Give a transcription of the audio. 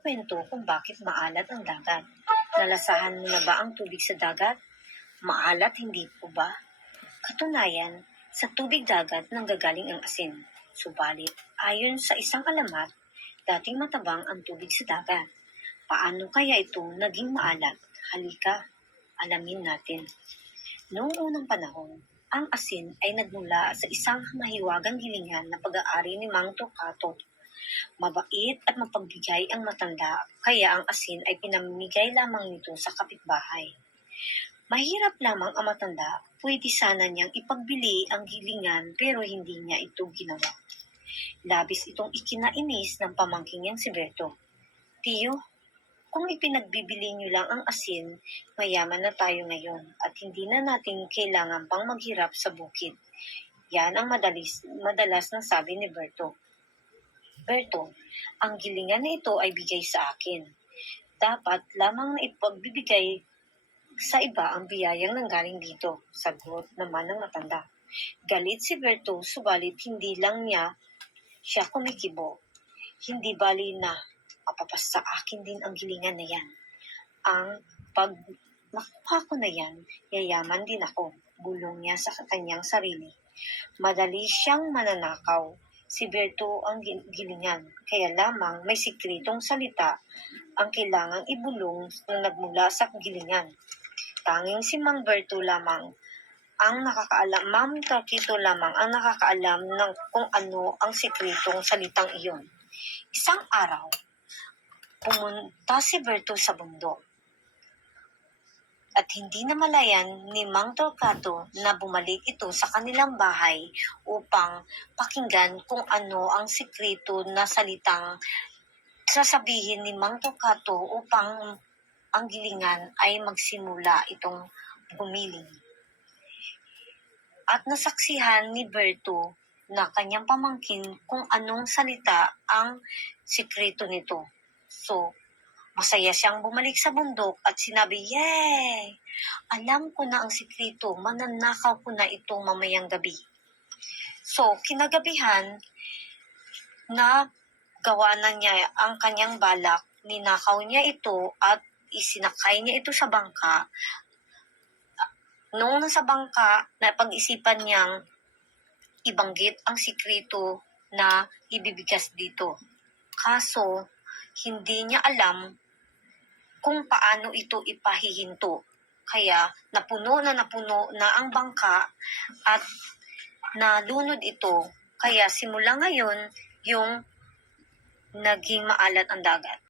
kwento kung bakit maalat ang dagat. Nalasahan mo na ba ang tubig sa dagat? Maalat, hindi po ba? Katunayan, sa tubig dagat nanggagaling ang asin. Subalit, ayon sa isang alamat, dating matabang ang tubig sa dagat. Paano kaya ito naging maalat? Halika, alamin natin. Noong unang panahon, ang asin ay nagmula sa isang mahiwagang gilingan na pag-aari ni Mang Torquato. Mabait at mapagbigay ang matanda, kaya ang asin ay pinamimigay lamang nito sa kapitbahay. Mahirap lamang ang matanda, pwede sana niyang ipagbili ang gilingan pero hindi niya ito ginawa. Labis itong ikinainis ng pamangkin niyang si Berto. Tiyo, kung ipinagbibili niyo lang ang asin, mayaman na tayo ngayon at hindi na natin kailangan pang maghirap sa bukid. Yan ang madalas na sabi ni Berto. Berto, ang gilingan na ito ay bigay sa akin. Dapat lamang na ipagbibigay sa iba ang biyayang nanggaling dito, sagot naman ng matanda. Galit si Berto, subalit hindi lang siya kumikibo. Hindi bali na mapapas sa akin din ang gilingan na yan. Ang pag makuha ko na yan, yayaman din ako, bulong niya sa kanyang sarili. Madali siyang mananakaw. Si Berto ang gilingan, kaya lamang may sikretong salita ang kailangang ibulong na nagmula sa gilingan. Tanging si Mang Berto lamang ang nakakaalam, Mang Torquato lamang ang nakakaalam ng kung ano ang sikretong salitang iyon. Isang araw, pumunta si Berto sa bundok. At hindi namalayan ni Mang Torquato na bumalik ito sa kanilang bahay upang pakinggan kung ano ang sikreto na salitang sasabihin ni Mang Torquato upang ang gilingan ay magsimula itong bumiling. At nasaksihan ni Berto na kanyang pamangkin kung anong salita ang sikreto nito. So, masaya siyang bumalik sa bundok at sinabi, "Yay! Alam ko na ang sikreto, mananakaw ko na ito mamayang gabi." So, kinagabihan na gawa na niya ang kanyang balak, ninakaw niya ito at isinakay niya ito sa bangka. Noong nasa bangka, napag-isipan niyang ibanggit ang sikreto na ibibigkas dito. Kaso, hindi niya alam kung paano ito ipahihinto. Kaya napuno na ang bangka at nalunod ito. Kaya simula ngayon, yung naging maalat ang dagat.